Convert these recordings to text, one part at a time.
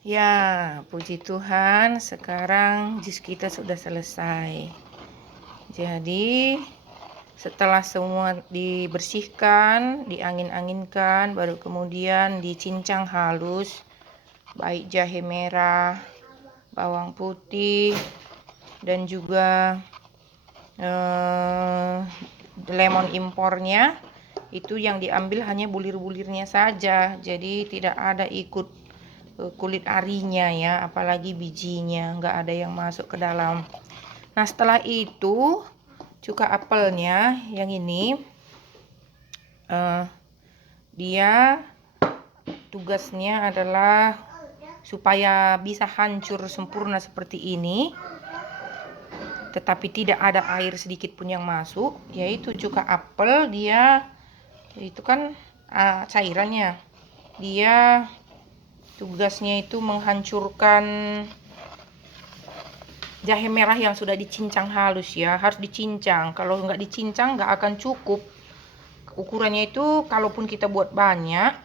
Ya, puji Tuhan, sekarang jus kita sudah selesai. Jadi, setelah semua dibersihkan, diangin-anginkan, baru kemudian dicincang halus, baik jahe merah, bawang putih, dan juga lemon impornya. Itu yang diambil hanya bulir-bulirnya saja, jadi tidak ada ikut kulit arinya ya, apalagi bijinya, nggak ada yang masuk ke dalam. Nah, setelah itu cuka apelnya yang ini dia tugasnya adalah supaya bisa hancur sempurna seperti ini, tetapi tidak ada air sedikit pun yang masuk, yaitu cuka apel. Dia itu kan cairannya, dia tugasnya itu menghancurkan jahe merah yang sudah dicincang halus ya. Harus dicincang, kalau nggak dicincang nggak akan cukup. Ukurannya itu kalaupun kita buat banyak,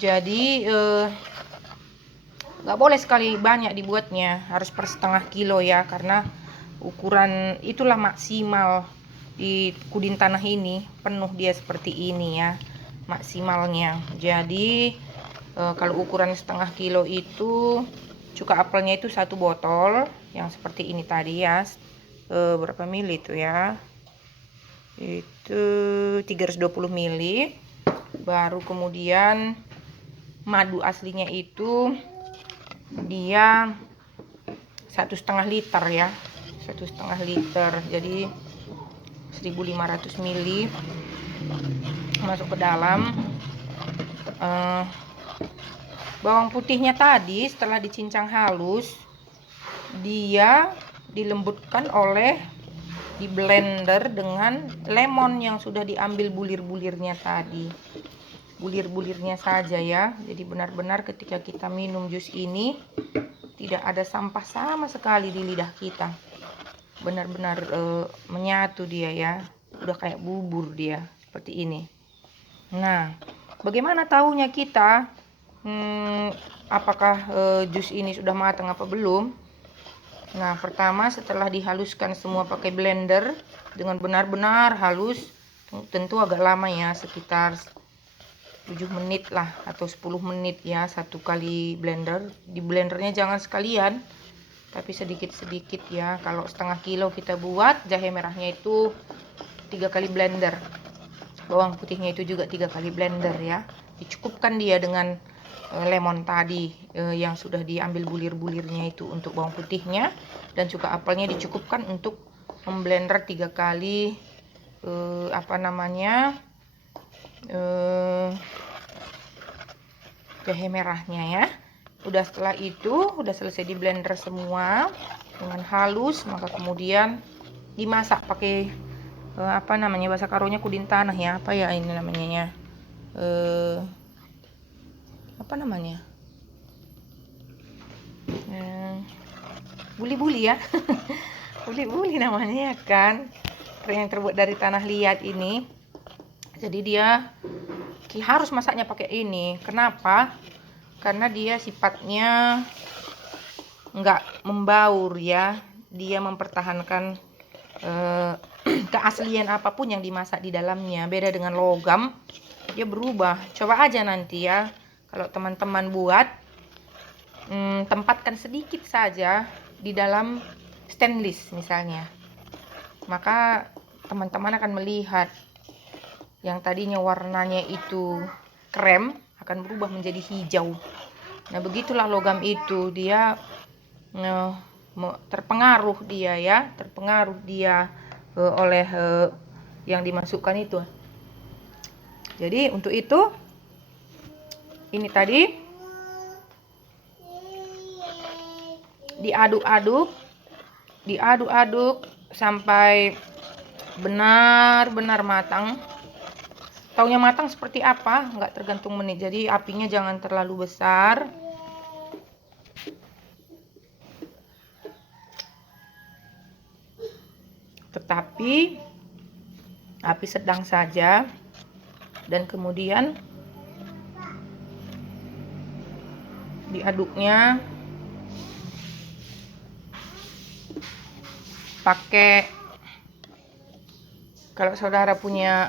jadi nggak boleh sekali banyak dibuatnya, harus per setengah kilo ya, karena ukuran itulah maksimal di kudin tanah ini. Penuh dia seperti ini ya maksimalnya. Jadi kalau ukuran setengah kilo itu cuka apelnya itu 1 botol yang seperti ini tadi ya. Berapa mili itu ya, itu 320 mili. Baru kemudian madu aslinya itu dia 1,5 liter ya, 1,5 liter, jadi 1500 mili masuk ke dalam. Bawang putihnya tadi setelah dicincang halus, dia dilembutkan oleh di blender dengan lemon yang sudah diambil bulir-bulirnya tadi. Bulir-bulirnya saja ya. Jadi benar-benar ketika kita minum jus ini tidak ada sampah sama sekali di lidah kita. Benar-benar menyatu dia ya. Udah kayak bubur dia seperti ini. Nah, bagaimana tahunya kita apakah jus ini sudah matang apa belum? Nah, pertama setelah dihaluskan semua pakai blender dengan benar-benar halus, tentu agak lama ya, sekitar 7 menit lah atau 10 menit ya, satu kali blender. Di blendernya jangan sekalian, tapi sedikit-sedikit ya. Kalau setengah kilo kita buat, jahe merahnya itu 3 kali blender, bawang putihnya itu juga 3 kali blender ya. Dicukupkan dia dengan lemon tadi yang sudah diambil bulir-bulirnya itu untuk bawang putihnya, dan cuka apelnya dicukupkan untuk memblender 3 kali jahe merahnya ya. Udah, setelah itu udah selesai di blender semua dengan halus, maka kemudian dimasak pakai bahasa karonya kudin tanah ya, apa ya ini namanya ya, buli-buli ya. Buli-buli namanya kan, yang terbuat dari tanah liat ini. Jadi dia harus masaknya pakai ini. Kenapa? Karena dia sifatnya nggak membaur ya. Dia mempertahankan keaslian apapun yang dimasak di dalamnya. Beda dengan logam, dia berubah. Coba aja nanti ya, kalau teman-teman buat, tempatkan sedikit saja di dalam stainless misalnya, maka teman-teman akan melihat yang tadinya warnanya itu krem akan berubah menjadi hijau. Nah, begitulah logam itu, dia terpengaruh dia oleh yang dimasukkan itu. Jadi untuk itu ini tadi diaduk-aduk sampai benar-benar matang. Taunya matang seperti apa? Nggak tergantung menit. Jadi apinya jangan terlalu besar. Tetapi api sedang saja. Dan kemudian diaduknya pakai, kalau saudara punya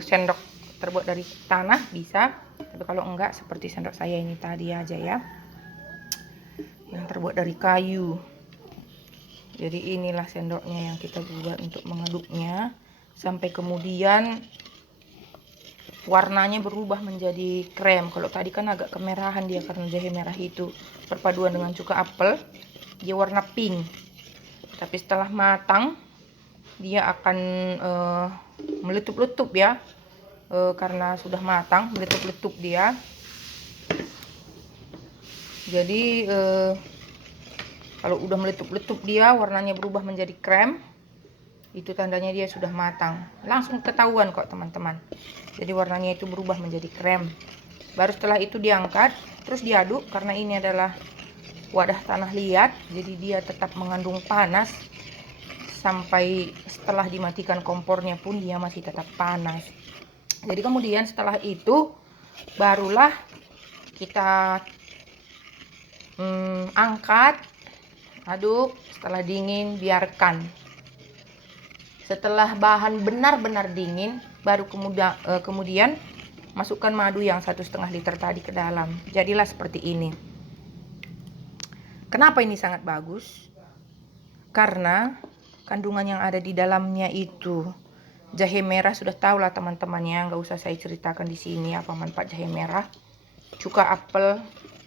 sendok terbuat dari tanah bisa, tapi kalau enggak seperti sendok saya ini tadi aja ya, yang terbuat dari kayu. Jadi inilah sendoknya yang kita buat untuk mengaduknya sampai kemudian warnanya berubah menjadi krem. Kalau tadi kan agak kemerahan dia karena jahe merah itu perpaduan dengan cuka apel, dia warna pink. Tapi setelah matang dia akan meletup-letup ya, karena sudah matang meletup-letup dia. Jadi kalau udah meletup-letup dia warnanya berubah menjadi krem, itu tandanya dia sudah matang. Langsung ketahuan kok teman-teman. Jadi warnanya itu berubah menjadi krem. Baru setelah itu diangkat, terus diaduk karena ini adalah wadah tanah liat, jadi dia tetap mengandung panas. Sampai setelah dimatikan kompornya pun dia masih tetap panas. Jadi kemudian setelah itu barulah kita angkat, aduk, setelah dingin biarkan. Setelah bahan benar-benar dingin, baru kemudian masukkan madu yang 1,5 liter tadi ke dalam. Jadilah seperti ini. Kenapa ini sangat bagus? Karena kandungan yang ada di dalamnya itu jahe merah, sudah tahu lah teman-temannya, nggak usah saya ceritakan di sini apa manfaat jahe merah. Cuka apel,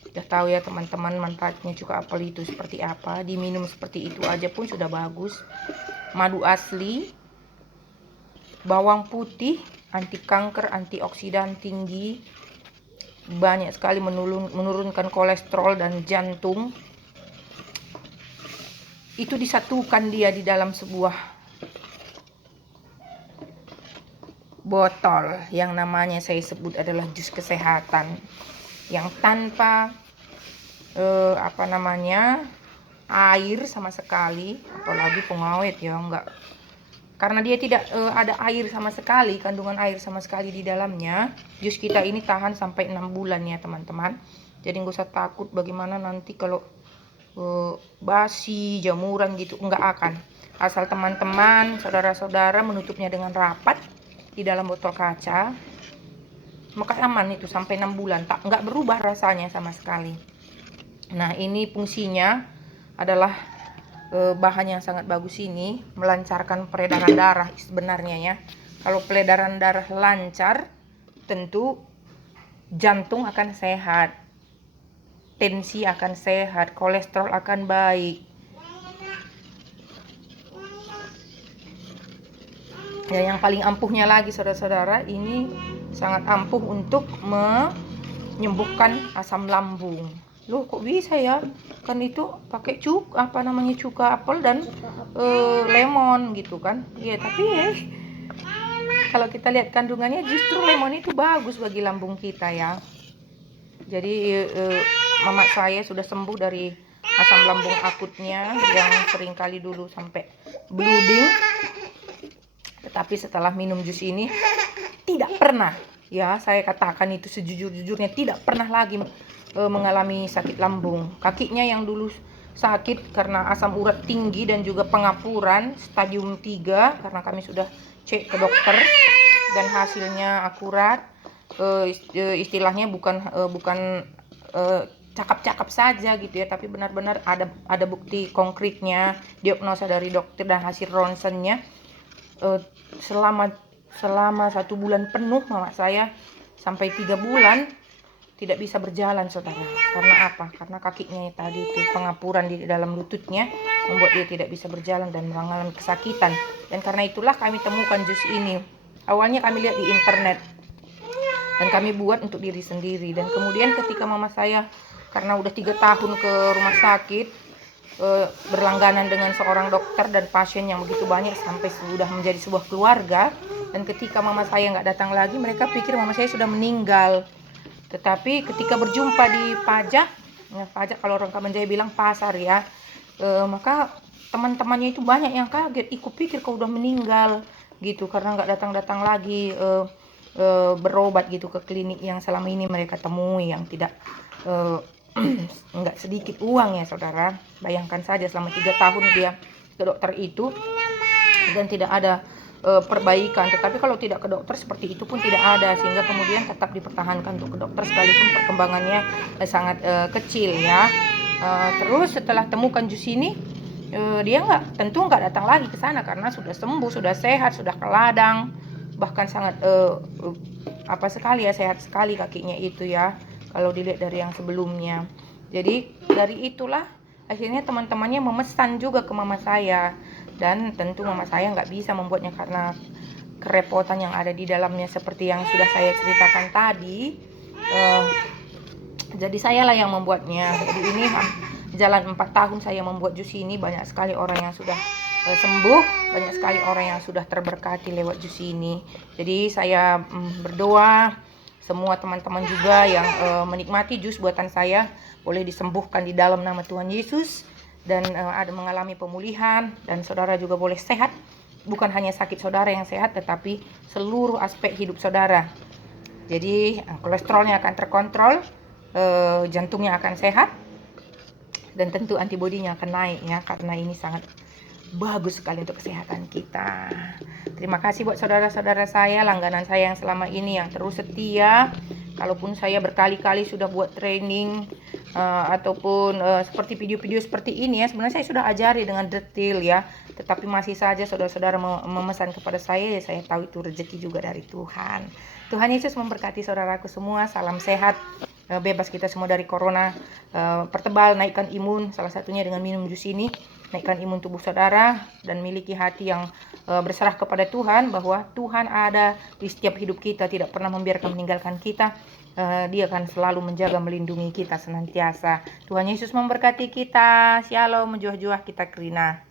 sudah tahu ya teman-teman manfaatnya cuka apel itu seperti apa. Diminum seperti itu aja pun sudah bagus. Madu asli, bawang putih, anti kanker, antioksidan tinggi, banyak sekali menurunkan kolesterol dan jantung. Itu disatukan dia di dalam sebuah botol yang namanya saya sebut adalah jus kesehatan, yang tanpa air sama sekali, apalagi pengawet ya, enggak, karena dia tidak ada air sama sekali, kandungan air sama sekali di dalamnya. Jus kita ini tahan sampai 6 bulan ya teman-teman. Jadi nggak usah takut bagaimana nanti kalau basi, jamuran gitu, enggak akan. Asal teman-teman, saudara-saudara menutupnya dengan rapat di dalam botol kaca, maka aman itu sampai 6 bulan, enggak berubah rasanya sama sekali. Nah, ini fungsinya adalah bahan yang sangat bagus ini, melancarkan peredaran darah sebenarnya ya. Kalau peredaran darah lancar, tentu jantung akan sehat, tensi akan sehat, kolesterol akan baik. Ya, yang paling ampuhnya lagi saudara-saudara, ini sangat ampuh untuk menyembuhkan asam lambung. Loh, kok bisa ya? Kan itu pakai cuka apel dan lemon gitu kan. Ya, tapi kalau kita lihat kandungannya justru lemon itu bagus bagi lambung kita ya. Jadi mama saya sudah sembuh dari asam lambung akutnya yang sering kali dulu sampai bleeding. Tetapi setelah minum jus ini tidak pernah, ya saya katakan itu sejujur-jujurnya, tidak pernah lagi mengalami sakit lambung. Kakinya yang dulu sakit karena asam urat tinggi dan juga pengapuran stadium 3, karena kami sudah cek ke dokter dan hasilnya akurat. Istilahnya bukan cakap-cakap saja gitu ya, tapi benar-benar ada bukti konkretnya, diagnosa dari dokter dan hasil ronsennya. Selama 1 bulan penuh mama saya sampai 3 bulan tidak bisa berjalan saudara. Karena apa? Karena kakinya tadi itu pengapuran di dalam lututnya membuat dia tidak bisa berjalan dan mengalami kesakitan. Dan karena itulah kami temukan jus ini. Awalnya kami lihat di internet dan kami buat untuk diri sendiri. Dan kemudian ketika mama saya, karena udah 3 tahun ke rumah sakit, berlangganan dengan seorang dokter dan pasien yang begitu banyak sampai sudah menjadi sebuah keluarga, dan ketika mama saya nggak datang lagi, mereka pikir mama saya sudah meninggal. Tetapi ketika berjumpa di pajak kalau orang Kaman Jaya bilang pasar ya, maka teman-temannya itu banyak yang kaget, ikut pikir kau udah meninggal gitu, karena nggak datang-datang lagi berobat gitu ke klinik yang selama ini mereka temui, yang tidak nggak sedikit uang ya saudara. Bayangkan saja selama 3 tahun dia ke dokter itu dan tidak ada perbaikan. Tetapi kalau tidak ke dokter seperti itu pun tidak ada, sehingga kemudian tetap dipertahankan untuk ke dokter sekalipun perkembangannya sangat kecil ya. Terus setelah temukan jus ini, dia tentu nggak datang lagi ke sana karena sudah sembuh, sudah sehat, sudah ke ladang, bahkan sangat apa sekali ya, sehat sekali kakinya itu ya, kalau dilihat dari yang sebelumnya. Jadi dari itulah akhirnya teman-temannya memesan juga ke mama saya, dan tentu mama saya nggak bisa membuatnya karena kerepotan yang ada di dalamnya seperti yang sudah saya ceritakan tadi. Jadi sayalah yang membuatnya. Jadi ini jalan 4 tahun saya membuat jus ini, banyak sekali orang yang sudah sembuh, banyak sekali orang yang sudah terberkati lewat jus ini. Jadi saya berdoa semua teman-teman juga yang menikmati jus buatan saya boleh disembuhkan di dalam nama Tuhan Yesus, dan ada mengalami pemulihan, dan saudara juga boleh sehat. Bukan hanya sakit saudara yang sehat, tetapi seluruh aspek hidup saudara. Jadi kolesterolnya akan terkontrol, jantungnya akan sehat, dan tentu antibodinya akan naik ya, karena ini sangat bagus sekali untuk kesehatan kita. Terima kasih buat saudara-saudara saya, langganan saya yang selama ini yang terus setia. Kalaupun saya berkali-kali sudah buat training ataupun seperti video-video seperti ini ya, sebenarnya saya sudah ajari dengan detail ya, tetapi masih saja saudara-saudara memesan kepada saya, ya saya tahu itu rezeki juga dari Tuhan. Tuhan Yesus memberkati saudaraku semua. Salam sehat, bebas kita semua dari corona. Pertebal, naikkan imun, salah satunya dengan minum jus ini. Naikkan imun tubuh saudara dan miliki hati yang berserah kepada Tuhan, bahwa Tuhan ada di setiap hidup kita, tidak pernah membiarkan meninggalkan kita. Dia akan selalu menjaga, melindungi kita senantiasa. Tuhan Yesus memberkati kita. Shalom, menjuah-juah kita kerina.